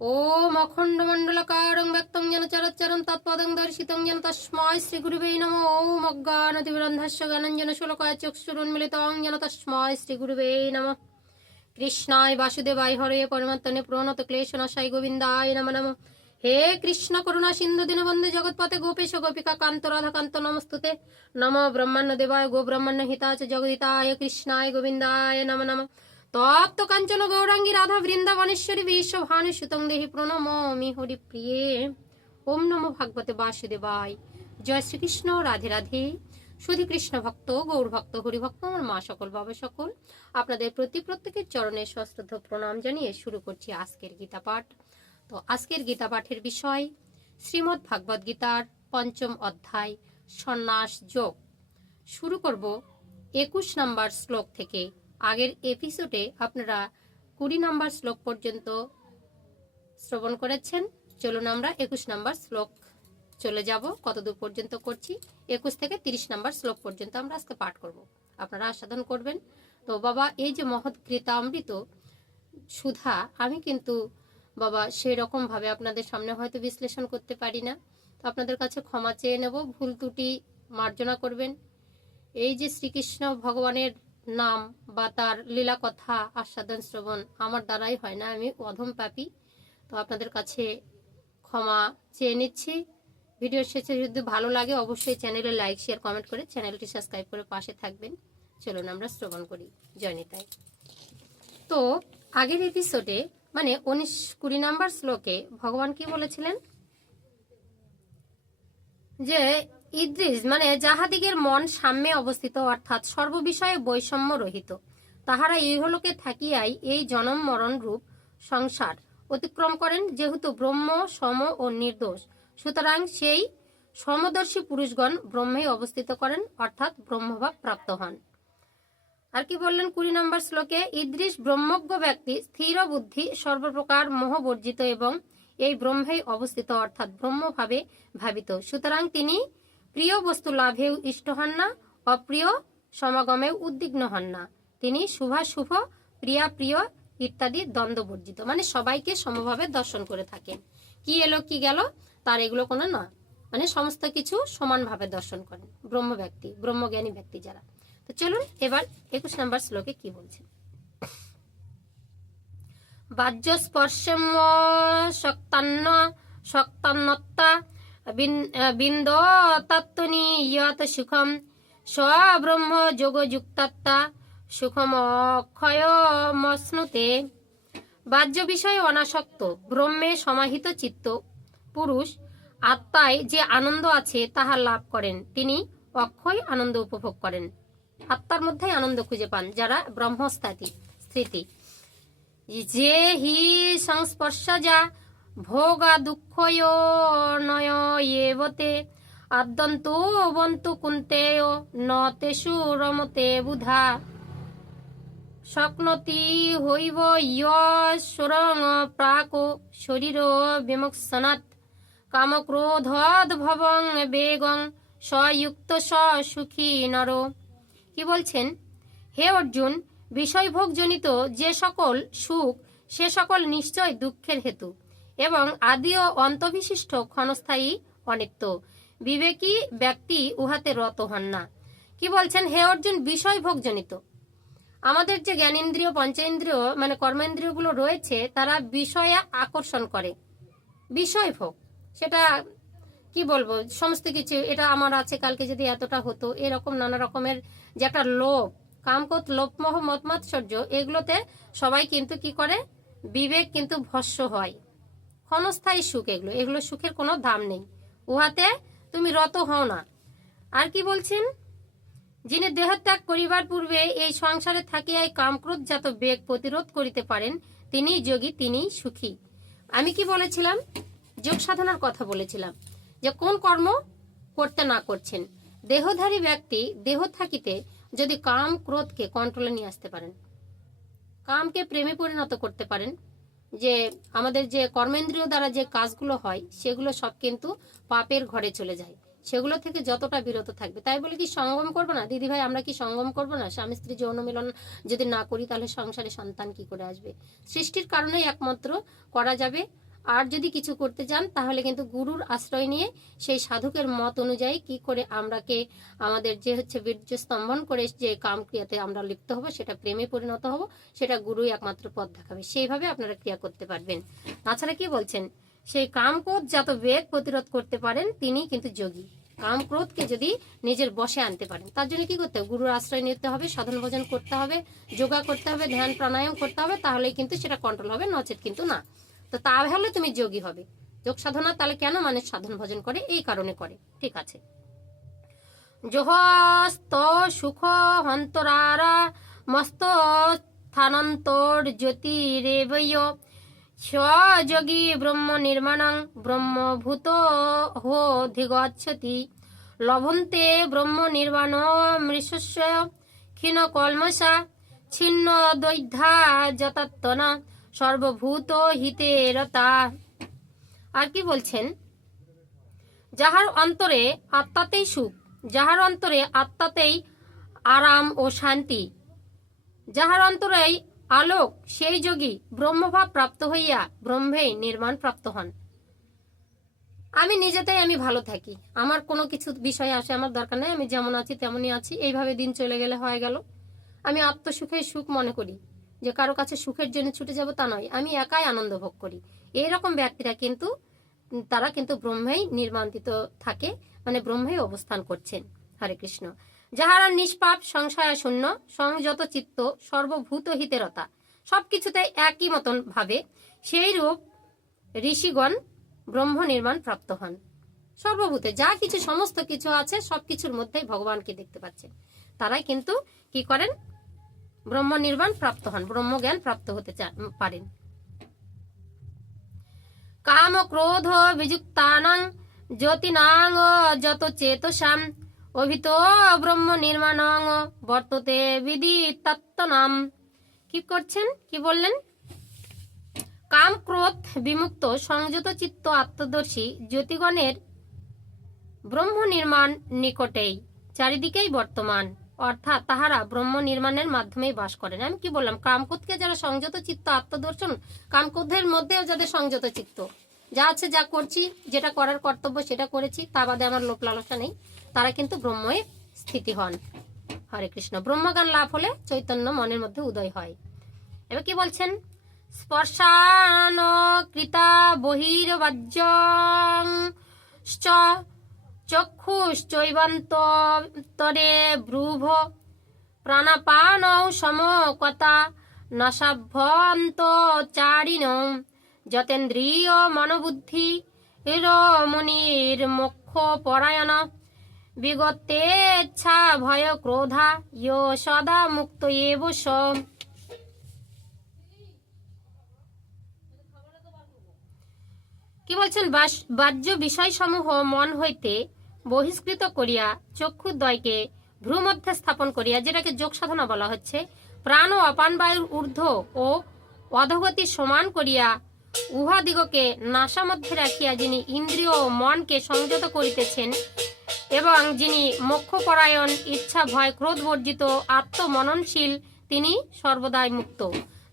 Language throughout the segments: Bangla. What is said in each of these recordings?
ओम अखंडमंडलकारं व्यक्तं येन चरच्चरं तत्पदं दर्शितं येन तस्मै श्रीगुरुवे नमः। ओम अज्ञानतिमिरन्धस्य ज्ञानञ्जन शलाकया चक्षुरुन्मीलितं येन तस्मै श्रीगुरुवे नमः। कृष्णाय वासुदेवाय हरे परमात्मने प्रणत क्लेशनाशाय गोविन्दाय नमः नमः। हे कृष्ण करुणा सिंधु दीनबन्धु जगत्पते गोपेश गोपिका कांत राधा कांत नमस्तुते। नमो ब्रह्मण्य देवाय गो ब्रह्मण्य हिताच जगदिताय कृष्णाय गोविन्दाय नमः नमः। तप्त कांचन गौरांगी राधा वृंदावनेश्वरी विश्वभानुसुतं देहि प्रणमामि हरिप्रिये। ओम नमो भगवते वासुदेवाय। जय শ্রীকৃষ্ণ। রাধে রাধে। শুধু কৃষ্ণ ভক্ত, গৌর ভক্ত, হরি ভক্ত, আমার মা সকল, বাবা সকল, আপনাদের প্রতি প্রত্যেকের চরণে সশ্রদ্ধ প্রণাম জানিয়ে শুরু করছি আজকের গীতা পাঠ। তো আজকের গীতা পাঠের বিষয় শ্রীমদ্ ভাগবত গীতার পঞ্চম অধ্যায় সন্ন্যাস যোগ। শুরু করব 21 নম্বর শ্লোক থেকে। আগের এপিসোডে আপনারা 20 নম্বর শ্লোক পর্যন্ত শ্রবণ করেছেন। চলুন আমরা 21 নম্বর শ্লোক চলে যাব। কতদূর পর্যন্ত করছি? 21 থেকে 30 নম্বর শ্লোক পর্যন্ত আমরা আজকে পাঠ করব। আপনারা আস্বাদন করবেন। তো বাবা, এই যে মহৎ কৃতামৃত সুধা, আমি কিন্তু বাবা সেই রকম ভাবে আপনাদের সামনে হয়তো বিশ্লেষণ করতে পারি না। তো আপনাদের কাছে ক্ষমা চেয়ে নেব, ভুল ত্রুটি মার্জনা করবেন। এই যে শ্রীকৃষ্ণ ভগবানের নাম বা তার লীলা কথা আস্বাদন শ্রবণ আমার দ্বারাই হয় না, আমি অধম পাপী। তো আপনাদের কাছে ক্ষমা চেয়ে নিচ্ছি। ভিডিও শেষে যদি ভালো লাগে অবশ্যই চ্যানেলে লাইক শেয়ার কমেন্ট করে চ্যানেলটি সাবস্ক্রাইব করে পাশে থাকবেন। চলুন আমরা শ্রবণ করি। জয় নিতাই। তো আগের এপিসোডে মানে 19-20 নম্বর শ্লোকে ভগবান কি বলেছিলেন যে ইদ্রিস মানে যাহাদিগের মন সাম্যে অবস্থিত অর্থাৎ সর্ববিষয়ে বৈষম্য রহিত, তাহারা ইহলোকে থাকিয়াই এই জনম মরণ রূপ সংসার অতিক্রম করেন। যেহেতু ব্রহ্ম সম ও নির্দোষ, সুতরাং সেই সমদর্শী পুরুষগণ ব্রহ্মেই অবস্থিত করেন অর্থাৎ ব্রহ্মভাব প্রাপ্ত হন। আর কি বললেন 20 নম্বর শ্লোকে? ইদ্রিস ব্রহ্মজ্ঞ ব্যক্তি স্থির বুদ্ধি, সর্বপ্রকার মোহবর্জিত এবং এই ব্রহ্মেই অবস্থিত অর্থাৎ ব্রহ্মভাবে ভাবিত, সুতরাং তিনি প্রিয় বস্তু লাভেও ইষ্ট হন না, অপ্রিয় সমাগমেও উদ্বিগ্ন হন না। তিনি শুভাশুভ, প্রিয়া প্রিয় ইত্যাদি দ্বন্দ্ববর্জিত, মানে সবাইকে সমভাবে দর্শন করে থাকেন। কি এলো কি গেল তার এগুলো কোনো না, মানে সমস্ত কিছু সমানভাবে দর্শন করেন ব্রহ্ম ব্যক্তি, ব্রহ্মজ্ঞানী ব্যক্তি যারা। তো চলুন এবার 21 নম্বর শ্লোকে কি বলছেন। বাহ্য স্পর্শম শক্তান্ন শক্তান্নত্তা বিন্দ তত্ত্বনিয়ত সুখম স্বব্রহ্ম যোগযুক্তাত্তা সুখম অক্ষয়মশ্নুতে। বাহ্য বিষয়ে অনাসক্ত, ব্রহ্মে সমাহিত চিত্ত পুরুষ আত্মায় যে আনন্দ আছে তাহা লাভ করেন, তিনি অক্ষয় আনন্দ উপভোগ করেন। আত্মার মধ্যে আনন্দ খুঁজে পান যারা ব্রহ্মস্থিতি। যে হি সংস্পর্শজা ভোগা দুঃখয় নয়তে আদ্যন্ত বন্তু কুন্তেয় ন তেষু রমতে বুধা শক্নতি হইব ইয়শ্বরং প্রাক শরীর বিমোক্ষণাৎ কামক্রোধোদ্ভবং বেগং সযুক্ত স সুখী নর। কি বলছেন? হে অর্জুন, বিষয়ভোগজনিত যে সকল সুখ সে সকল নিশ্চয় দুঃখের হেতু এবং আদি ও অন্তবিশিষ্ট ক্ষণস্থায়ী অনিত্য। বিবেকী ব্যক্তি উহাতে রত হন না। কি বলছেন? হে অর্জুন, বিষয়ভোগজনিত আমাদের যে জ্ঞানেন্দ্রিয় পঞ্চেন্দ্রিয় মানে কর্মেন্দ্রিয়গুলো রয়েছে তারা বিষয়ে আকর্ষণ করে। বিষয় ভোগ, সেটা কি বলবো, সমস্ত কিছু এটা আমার আছে, কালকে যদি এতটা হতো, এরকম নানা রকমের যে একটা লোভ, কামক্রোধ লোভ মোহ মদ মাৎসর্য, এগুলোতে সবাই কিন্তু কি করে, বিবেক কিন্তু ভস্ম হয়। ক্ষণস্থায়ী সুখ এগুলো, এগুলো সুখের কোনো দাম নেই, উহাতে তুমি রত হও না। আর কি বলছেন? যিনি দেহত্যাগ করিবার পূর্বে এই সংসারে থাকিয়াই কামক্রোধজাত বেগ প্রতিরোধ করিতে পারেন, তিনি যোগী, তিনি সুখী। আমি কি বলেছিলাম? যোগ সাধনার কথা বলেছিলাম যে কোন কর্ম করতে না করছেন। দেহধারী ব্যক্তি দেহ থাকিতে যদি কাম ক্রোধকে কন্ট্রোলে নিয়ে আসতে পারেন, কামকে প্রেমে পরিণত করতে পারেন, যে আমাদের যে কর্মেন্দ্রিয় দ্বারা যে কাজগুলো হয় সেগুলো সব কিন্তু পাপের ঘরে চলে যায়, সেগুলো থেকে যতটা বিরত থাকবে। তাই বলে কি সঙ্গম করবো না? দিদি ভাই, আমরা কি সঙ্গম করবো না? স্বামী স্ত্রী যৌন মিলন যদি না করি তাহলে সংসারে সন্তান কি করে আসবে? সৃষ্টির কারণেই একমাত্র করা যাবে। আর যদি কিছু করতে চান তাহলে কিন্তু গুরুর আশ্রয় নিয়ে সেই সাধকের মত অনুযায়ী কি করে আমরাকে আমাদের যে হচ্ছে বীর্য স্তম্ভন করে যে কাম ক্রিয়াতে আমরা লিপ্ত হব, সেটা প্রেমে পরিণত হব, সেটা গুরুই একমাত্র পথ দেখাবে। সেইভাবে আপনারা ক্রিয়া করতে পারবেন। তাছাড়া কি বলছেন, সেই কাম ক্রোধ যত বেগ প্রতিরোধ করতে পারেন তিনি কিন্তু যোগী। কাম ক্রোধকে যদি নিজের বশে আনতে পারেন, তার জন্য কি করতে হবে, গুরুর আশ্রয় নিতে হবে, সাধন ভজন করতে হবে, যোগা করতে হবে, ধ্যান প্রাণায়াম করতে হবে, তাহলেই কিন্তু সেটা কন্ট্রোল হবে, নচেত কিন্তু না। তো তাহলে তুমি যোগী হবে। যোগ সাধনা তাহলে কেন মানুষ সাধন ভজন করে, এই কারণে করে। ঠিক আছে। যোহস্ত সুখ হন্তরারা মস্ত স্থানান্তর জ্যোতিরেবয় স্বযোগী ব্রহ্ম নির্মাণং ব্রহ্মভূত হো ধিগচ্ছতি লভন্তে ব্রহ্ম নির্মাণ মৃষস্য ক্ষীণ কলমসা ছিন্ন দৈধ্যা যতাত্তনা সর্বভূত হিতে রতা। আর কি বলছেন, যাহার অন্তরে আত্মাতেই সুখ, যাহার অন্তরে আত্মাতেই আরাম ও শান্তি, যাহার অন্তরেই আলোক, সেই যোগী ব্রহ্মভাব প্রাপ্ত হইয়া ব্রহ্মেই নির্মাণ প্রাপ্ত হন। আমি নিজেতেই আমি ভালো থাকি, আমার কোনো কিছু বিষয় আসে আমার দরকার নেই, আমি যেমন আছি তেমনই আছি, এইভাবে দিন চলে গেলে হয়ে গেল। আমি আত্মসুখে সুখ মনে করি, যে কারো কাছে সুখের জন্য ছুটে যাব তা নয়, আমি একাই আনন্দ ভোগ করি। এইরকম ব্যক্তিরা কিন্তু তারা কিন্তু ব্রহ্মেই নির্মাণিত থাকে, মানে ব্রহ্মেই অবস্থান করছেন। হরে কৃষ্ণ। যাহারা নিষ্পাপ সংশয় শূন্য সংযত চিত্ত সর্বভূত হিতেরতা, সবকিছুতে একই মতন ভাবে, সেই রূপ ঋষিগণ ব্রহ্ম নির্মাণ প্রাপ্ত হন। সর্বভূতে যা কিছু সমস্ত কিছু আছে সবকিছুর মধ্যেই ভগবানকে দেখতে পাচ্ছেন, তারাই কিন্তু কি করেন, ব্রহ্ম নির্মাণ প্রাপ্ত হন, ব্রহ্মজ্ঞান প্রাপ্ত হতে পারেন। কাম ক্রোধ বিযুক্তানাং জ্যোতিনাং যত চেতসাম অভিত ব্রহ্ম নির্মাণং বর্ততে বিদিতাত্তনাম। কি করছেন, কি বললেন, কাম ক্রোধ বিমুক্ত সংযত চিত্ত আত্মদর্শী জ্যোতিগণের ব্রহ্ম নির্মাণ নিকটেই চারিদিকেই বর্তমান, অর্থাৎ তাহারা ব্রহ্ম নির্মাণের মাধ্যমেই বাস করেন। আমি কি বললাম, কামক্রোধকে যারা সংযত চিত্ত আত্মদর্শন, কামক্রোধের মধ্যেও যাদের সংযত চিত্ত, যা আছে যা করছি, যেটা করার কর্তব্য সেটা করেছি, তা বাদে আমার লোভ লালসা নেই, তারা কিন্তু ব্রহ্মে স্থিতি হন। হরে কৃষ্ণ। ব্রহ্মজ্ঞান লাভ হলে চৈতন্য মনের মধ্যে উদয় হয়। এবার কি বলছেন, স্পর্শান কৃতা বহির্বাজ্যং চক্ষুশ্চৈবন্তরে ব্রুভ প্রাণাপান সমকতা নশাভ্যন্ত চারিণ যতেন্দ্রিয় মনোবুদ্ধি মনির মোক্ষ পরায়ণ বিগতেচ্ছা ভয় ক্রোধা ইয় সদা মুক্ত এব স। কি বলছেন, বাহ্য বিষয়সমূহ মন হইতে বহিষ্কৃত করিয়া চক্ষুদ্বয়কে ভ্রু মধ্যে স্থাপন করিয়া, যেটাকে যোগ সাধনা বলা হচ্ছে, প্রাণ ও অপান বায়ুর ঊর্ধ্ব ও অধোগতি সমান করিয়া উহাদিগকে নাসা মধ্যে রাখিয়া যিনি ইন্দ্রিয় ও মনকে সংযত করিতেছেন এবং যিনি মোক্ষপরায়ণ ইচ্ছা ভয় ক্রোধ বর্জিত আত্মমননশীল, তিনি সর্বদাই মুক্ত।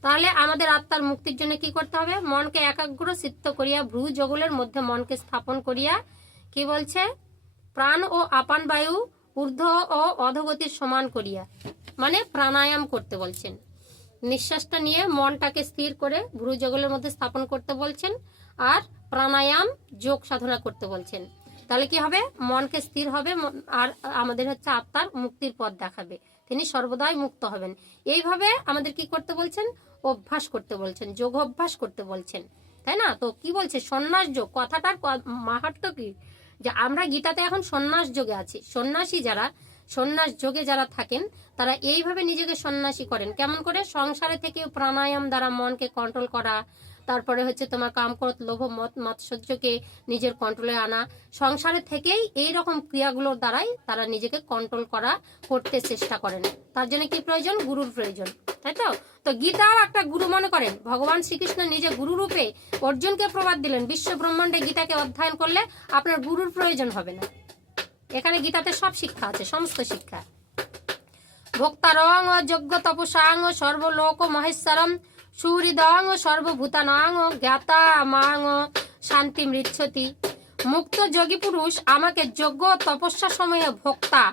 তাহলে আমাদের আত্মার মুক্তির জন্য কি করতে হবে, মনকে একাগ্র চিত্ত করিয়া ভ্রু যুগলের মধ্যে মনকে স্থাপন করিয়া, কি বলছে, প্রাণ ও আপান বায়ু ঊর্ধ্ব ও অধোগতির সমান করিয়া, মানে প্রাণায়াম করতে বলছেন। নিঃশ্বাসটা নিয়ে মনটাকে স্থির করে ভ্রু যুগলের মধ্যে স্থাপন করতে বলছেন, আর প্রাণায়াম যোগ সাধনা করতে বলছেন। তাহলে কি হবে, মনকে স্থির হবে, আর আমাদের হচ্ছে আত্মার মুক্তির পথ দেখাবে, তিনি সর্বদাই মুক্ত হবেন। এইভাবে আমাদের কি করতে বলছেন, অভ্যাস করতে বলছেন, যোগ অভ্যাস করতে বলছেন, তাই না? তো কি বলছে, সন্ন্যাস যোগ, কথাটার মাহাত্ম্য কি, যে আমরা গীতাতে এখন সন্ন্যাস যোগে আছি। সন্ন্যাসী যারা, সন্ন্যাস যোগে যারা থাকেন, তারা এইভাবে নিজেকে সন্ন্যাসী করেন। কেমন করে, সংসারে থেকে প্রাণায়াম দ্বারা মনকে কন্ট্রোল করা, তারপরে হচ্ছে তোমার কাম ক্রোধ লোভ মাৎসর্যকে নিজের কন্ট্রোলে আনা, সংসারে থেকেই এই রকম ক্রিয়াগুলোর দ্বারাই তারা নিজেকে কন্ট্রোল করতে চেষ্টা করেন। তার জন্য কি প্রয়োজন, গুরুর প্রয়োজন, তাই তো? তো গীতাও একটা গুরু মনে করেন। ভগবান শ্রীকৃষ্ণ নিজে গুরু রূপে অর্জুনকে প্রবাদ দিলেন, বিশ্ব ব্রহ্মাণ্ডে গীতাকে অধ্যয়ন করলে আপনার গুরুর প্রয়োজন হবে না। এখানে গীতাতে সব শিক্ষা আছে, সমস্ত শিক্ষা। ভোক্তারং যজ্ঞ তপসাং সর্বলোক মহেশ্বরম সুহৃদং সর্বভূতানাং জ্ঞাতা মাং শান্তি মৃচ্ছতি। মুক্ত যোগী পুরুষ আমাকে যোগ্য তপস্যা সময়ে ভোক্তা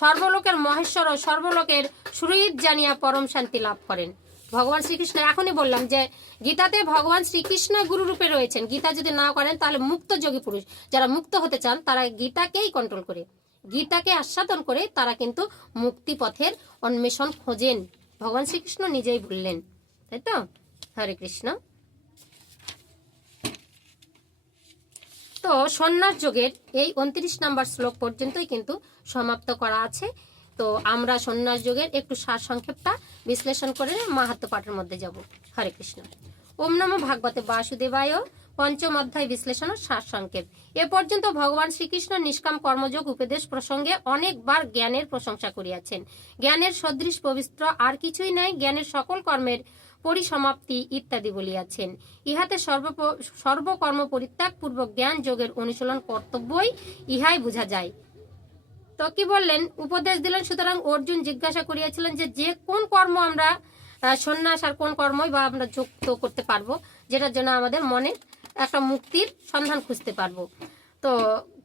সর্বলোকের মহেশ্বর ও সর্বলোকের সুহৃদ জানিয়া পরম শান্তি লাভ করেন। ভগবান শ্রীকৃষ্ণ, এখনই বললাম যে গীতাতে ভগবান শ্রীকৃষ্ণ গুরু রূপে রয়েছেন। গীতা যদি না করেন তাহলে মুক্ত যোগী পুরুষ যারা মুক্ত হতে চান তারা গীতাকেই কন্ট্রোল করে, গীতাকে আস্বাদন করে তারা কিন্তু মুক্তি পথের অন্বেষণ খোঁজেন। ভগবান শ্রীকৃষ্ণ নিজেই বললেন, তাই তো? হরে কৃষ্ণ। তো সন্ন্যাস যোগের এই 29 নম্বর শ্লোক পর্যন্তই কিন্তু সমাপ্ত করা আছে। তো আমরা সন্ন্যাস যোগের একটু সার সংক্ষেপটা বিশ্লেষণ করে মাহাত্ম্য পাঠের মধ্যে যাব। হরে কৃষ্ণ। ওম নমো ভাগবতে বাসুদেবায়। পঞ্চম অধ্যায় বিশ্লেষণ ও সার সংক্ষেপ। এ পর্যন্ত ভগবান শ্রীকৃষ্ণ নিষ্কাম কর্মযোগ উপদেশ প্রসঙ্গে অনেকবার জ্ঞানের প্রশংসা করিয়াছেন। জ্ঞানের সদৃশ পবিত্র আর কিছুই নাই, জ্ঞানের সকল কর্মের পরিসমাপ্তি ইত্যাদি বলিয়াছেন। ইহাতে সর্বকর্ম পরিত্যাগ পূর্বক জ্ঞান যোগের অনুশীলন কর্তব্যই ইহাই বোঝা যায়। তো কি বললেন, উপদেশ দিলেন। সুতরাং অর্জুন জিজ্ঞাসা করিয়াছিলেন যে কোন কর্ম আমরা সন্ন্যাস আর কোন কর্মই বা আমরা যুক্ত করতে পারবো, যেটার জন্য আমাদের মনে একটা মুক্তির সন্ধান খুঁজতে পারবো। তো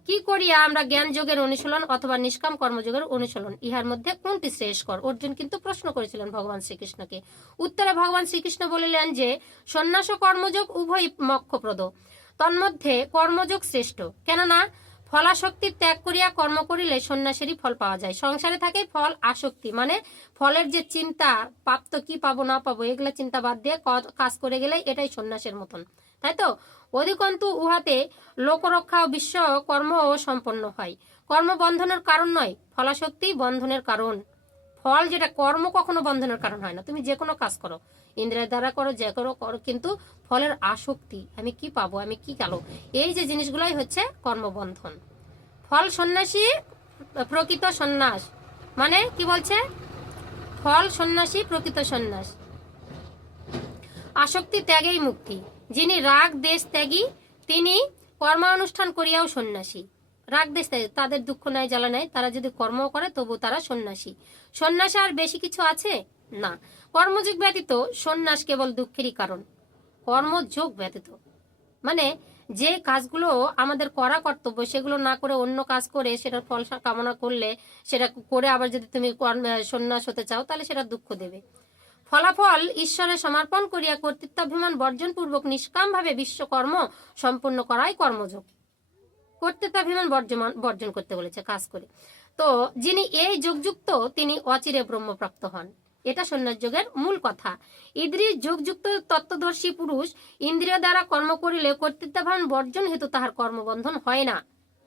কি করিয়া আমরা জ্ঞান যোগের অনুশীলন অথবা নিষ্কাম কর্মযোগের অনুশীলন, ইহার মধ্যে কোনটি শ্রেষ্ঠকর? অর্জুন কিন্তু প্রশ্ন করেছিলেন ভগবান শ্রীকৃষ্ণকে। উত্তরে ভগবান শ্রীকৃষ্ণ বলিলেন যে সন্ন্যাস ও কর্মযোগ উভয় মোক্ষপ্রদ, তন্মধ্যে কর্মযোগ শ্রেষ্ঠ। কেননা ফলাসক্তি ত্যাগ করিয়া কর্ম করিলে সন্ন্যাসেরই ফল পাওয়া যায়। সংসারে থাকে ফল আসক্তি, মানে ফলের যে চিন্তা, প্রাপ্ত কি পাবো না পাবো এগুলা চিন্তা বাদ দিয়ে কাজ করে গেলে এটাই সন্ন্যাসের মতন, তাই তো? অধিকন্তু উহাতে লোকরক্ষা ও বিশ্ব কর্ম সম্পন্ন হয়। কর্ম বন্ধনের কারণ নয়, ফলাসক্তি বন্ধনের কারণ। ফল যেটা কর্ম কখনো বন্ধনের কারণ হয় না। তুমি যে কোনো কাজ করো, ইন্দ্রিয়ের দ্বারা করো, যে করো করো, কিন্তু ফলের আসক্তি, আমি কি পাবো, আমি কি গেল, এই যে জিনিসগুলাই হচ্ছে কর্মবন্ধন। ফল সন্ন্যাসী প্রকৃত সন্ন্যাস, মানে কি বলছে? ফল সন্ন্যাসী প্রকৃত সন্ন্যাস। আসক্তি ত্যাগেই মুক্তি। যিনি রাগ দেশ ত্যাগী তিনি কর্মানুষ্ঠান করিয়াও সন্ন্যাসী। রাগ দেশ ত্যাগী, তাদের দুঃখ নাই জ্বালা নাই, তারা যদি কর্ম করে তবু তারা সন্ন্যাসী। সন্ন্যাসে আর বেশি কিছু আছে না। কর্মযোগ ব্যতীত সন্ন্যাস কেবল দুঃখেরই কারণ। কর্মযোগ ব্যতীত মানে যে কাজগুলো আমাদের করা কর্তব্য সেগুলো না করে অন্য কাজ করে সেটার ফল কামনা করলে, সেটা করে আবার যদি তুমি সন্ন্যাস হতে চাও তাহলে সেটা দুঃখ দেবে। ফলাফল ঈশ্বরে সমর্পণ করিয়া কর্তৃত্বাভিমান বর্জন পূর্বক নিষ্কাম ভাবে বিশ্বকর্ম সম্পূর্ণ করাই কর্মযোগ। কর্তৃত্বাভিমান বর্জন করতে বলেছে কাজ করে। তো যিনি এই যোগযুক্ত তিনি অচিরে ব্রহ্মপ্রাপ্ত হন। এটা সন্ন্যাস যোগের মূল কথা। ইন্দ্রিয় যোগযুক্ত তত্ত্বদর্শী পুরুষ ইন্দ্রিয় দ্বারা কর্ম করিলে কর্তৃত্বাভিমান বর্জন হেতু তাহার কর্মবন্ধন হয় না।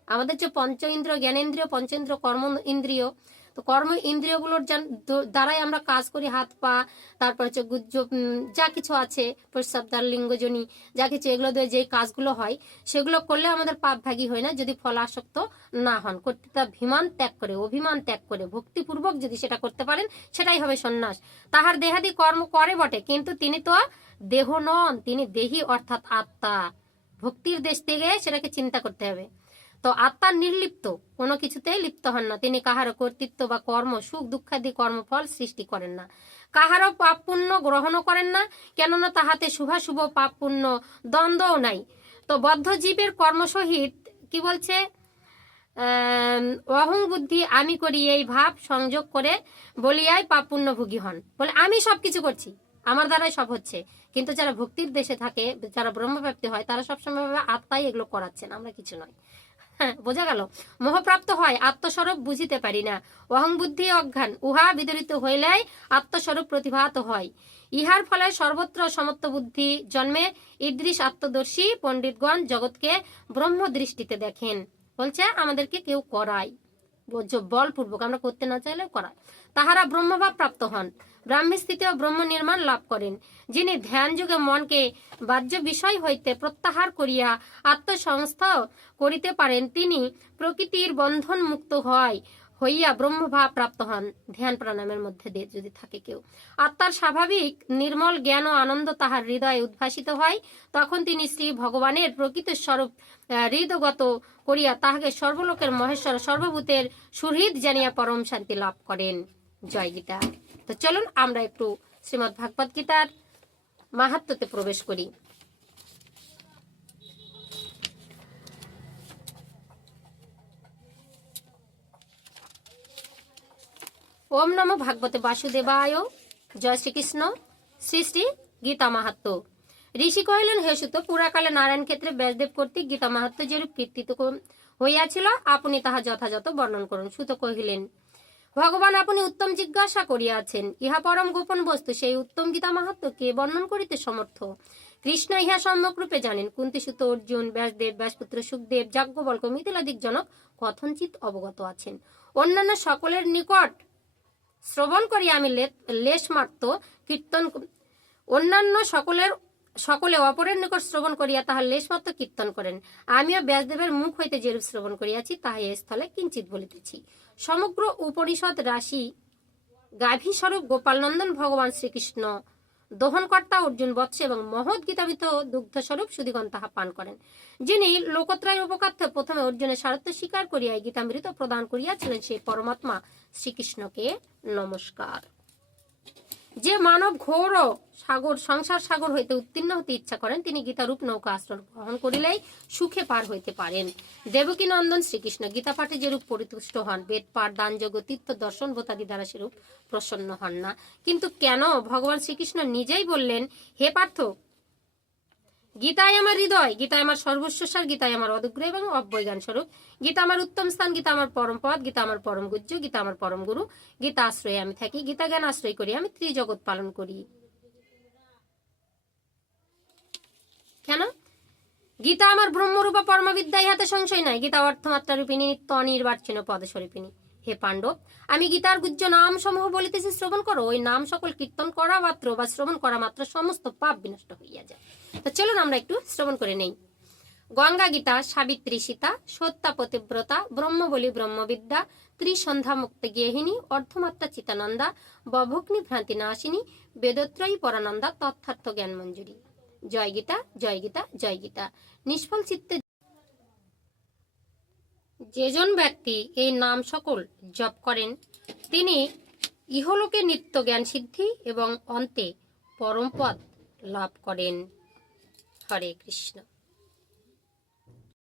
আমাদের যে পঞ্চ ইন্দ্রিয়, জ্ঞানেন্দ্রিয়, পঞ্চেন্দ্রিয়, কর্ম ইন্দ্রিয়, তো কর্ম ইন্দ্রিয়গুলোর দ্বারাই আমরা কাজ করি, হাত পা, তারপর হচ্ছে গুজ্জ যা কিছু আছে, প্রস্রাবদার, লিঙ্গজনী, যা কিছু, এগুলো দিয়ে যে কাজগুলো হয় সেগুলো করলে আমাদের পাপ ভাগী হয় না যদি ফলাসক্ত না হন। কর্তৃত্বাভিমান ত্যাগ করে, অভিমান ত্যাগ করে ভক্তিপূর্বক যদি সেটা করতে পারেন সেটাই হবে সন্ন্যাস। তাহার দেহাদি কর্ম করে বটে, কিন্তু তিনি তো দেহ নন, তিনি দেহী অর্থাৎ আত্মা। ভক্তির দেশ থেকে সেটাকে চিন্তা করতে হবে। তো আত্মার নির্লিপ্ত, কোনো কিছুতেই লিপ্ত হন না। তিনি কাহারও কর্তৃত্ব বা কর্ম, সুখ দুঃখাদি কর্মফল সৃষ্টি করেন না। কাহারও পাপ পুণ্য গ্রহণও করেন না, কেননা তাহাতে শুভাশুভ পাপ পুণ্য দ্বন্দ্বও নাই। তো বদ্ধ জীবের কর্মসহিত কি বলছে, অহং বুদ্ধি আমি করি এই ভাব সংযোগ করে বলিয়াই পাপ পুণ্য ভোগী হন। বলে আমি সবকিছু করছি, আমার দ্বারাই সব হচ্ছে। কিন্তু যারা ভক্তির দেশে থাকে, যারা ব্রহ্মপ্রাপ্তি হয়, তারা সবসময় আত্মাই এগুলো করাচ্ছেন, আমরা কিছু নয়। হ্যাঁ, বোঝা গেল? মোহপ্রাপ্ত হয়, আত্মস্বরূপ বুঝিতে পারি না। অহং বুদ্ধি অজ্ঞান, উহা বিদরিত হইলেই আত্মস্বরূপ প্রতিভাত হয়। ইহার ফলে সর্বত্র সমত্ব বুদ্ধি জন্মে। ইদৃশ আত্মদর্শী পণ্ডিতগণ জগৎকে ব্রহ্ম দৃষ্টিতে দেখেন। বলছে আমাদেরকে কেউ করায়, বলপূর্বক, আমরা করতে না চাইলেও করায়। তাহারা ব্রহ্মভাব প্রাপ্ত হন, ব্রাহ্মীস্থিতি ও ব্রহ্ম নির্মাণ লাভ করেন। যিনি ধ্যান যুগে মনকে বাহ্য বিষয় হইতে প্রত্যাহার করিয়া আত্মসংস্থা করিতে পারেন, তিনি প্রকৃতির বন্ধন মুক্ত হইয়া ব্রহ্মভাব প্রাপ্ত হন। ধ্যান প্রাণায়ামের মধ্যে দিয়ে যদি থাকে কেউ, আত্মার স্বাভাবিক নির্মল জ্ঞান ও আনন্দ তাহার হৃদয়ে উদ্ভাসিত হয়, তখন তিনি শ্রী ভগবানের প্রকৃত স্বরূপ হৃদগত করিয়া তাহাকে সর্বলোকের মহেশ্বর সর্বভূতের সুহৃদ জানিয়া পরম শান্তি লাভ করেন। জয় গীতা। তো চলুন আমরা একটু শ্রীমদ্ ভাগবত গীতার মাহাত্ম্যতে প্রবেশ করি। ওম নমো ভাগবতে বাসুদেবায়। জয় শ্রীকৃষ্ণ। শ্রী শ্রী গীতা মাহাত্ম্য। ঋষি কহিলেন, হে সুত, পুরাকালে নারায়ণ ক্ষেত্রে ব্যাসদেব কর্তৃক গীতা মাহাত্ম্য যেরূপ কীর্তিত হইয়াছিল, আপনি তাহা যথাযথ বর্ণন করুন। সুত কহিলেন, ভগবান, আপনি উত্তম জিজ্ঞাসা করিয়াছেন। ইহা পরম গোপন বস্তু, সেই উত্তম গীতা মাহাত্ম্য কে বর্ণন করিতে সমর্থ? কৃষ্ণ ইহা সম্যক রূপে জানেন। কুন্তিসুত, অর্জুন, ব্যাসদেব, ব্যাসপুত্র সুখদেব, যাজ্ঞবল্ক্য, মিথিলাদিক জনক কথঞ্চিত অবগত আছেন। অন্যান্য সকলের নিকট শ্রবণ করি আমি লেশমাত্র কীর্তন, অন্যান্য সকলে অপরের নিকট শ্রবণ করিয়া তাহার লেশমাত্র কীর্তন করেন। আমিও ব্যাসদেবের মুখ হইতে যেরূপ শ্রবণ করিয়াছি, তাহাই এ স্থলে কিঞ্চিত বলিতেছি। সমগ্র উপনিষদ রাশি গাভী স্বরূপ গোপালনন্দন ভগবান শ্রীকৃষ্ণ দহনকর্তা অর্জুন বৎসে এবং মহৎ গীতাবিত দুগ্ধ স্বরূপ সুদিগণ তাহা পান করেন। যিনি লোকত্রয় উপকার্থে প্রথমে অর্জুনের সারথ্য স্বীকার করিয়া গীতামৃত প্রদান করিয়াছিলেন, সেই পরমাত্মা শ্রীকৃষ্ণকে নমস্কার। যে মানব ঘোর সংসার সাগর হইতে উত্তীর্ণ হতে ইচ্ছা করেন, তিনি গীতারূপ নৌকা আশ্রয় গ্রহণ করিলেই সুখে পার হইতে পারেন। দেবকী নন্দন শ্রীকৃষ্ণ গীতা পাঠে যেরূপ পরিতুষ্ট হন, বেদ পাঠ, দান, যজ্ঞ, তীর্থ দর্শন ভোতাদি দ্বারা সেরূপ প্রসন্ন হন না। কিন্তু কেন? ভগবান শ্রীকৃষ্ণ নিজেই বললেন, হে পার্থ, গীতায় আমার হৃদয়, গীতায় আমার সর্বস্বসার, গীতায় আমার অদগ্র এবং অব্যয়জ্ঞান স্বরূপ, গীতা আমার উত্তম স্থান, গীতা আমার পরম পদ, গীতা আমার পরম গুজ্জ, গীতা আমার পরম গুরু, গীতা আশ্রয়ে আমি থাকি, গীতা জ্ঞান আশ্রয় করি আমি ত্রিজগৎ পালন করি। কেন? গীতা আমার ব্রহ্মরূপা পরমবিদ্যা, ইহাতে সংশয় নাই। গীতা অর্থমাত্রা রূপিণী, নিত্য অনির্বাচনীয় পদস্বরূপিণী। হে পাণ্ডব, আমি গীতার গুজ্জ নাম সমূহ বলিতেছি, শ্রবণ করো। ওই নাম সকল কীর্তন করা মাত্র বা শ্রবণ করা মাত্র সমস্ত পাপ বিনষ্ট হইয়া যায়। তো চলুন আমরা একটু শ্রবণ করে নেই। গঙ্গা গীতা, সাবিত্রী সীতা, সত্যা পতিব্রতা, ব্রহ্মবলী ব্রহ্মবিদ্যা, ত্রিসন্ধ্যা মুক্ত গেহিনী, অর্ধমাত্রা চিতানন্দা, বভগ্নি ভ্রান্তি নাশিনী, বেদত্রয়ী পরানন্দা, তথার্থ জ্ঞান মঞ্জুরি। জয় গীতা, জয় গীতা, জয় গীতা। নিষ্ফল চিত্তে যেজন ব্যক্তি এই নাম সকল জপ করেন, তিনি ইহলোকে নিত্য জ্ঞান সিদ্ধি এবং অন্তে পরমপদ লাভ করেন। হরে কৃষ্ণ।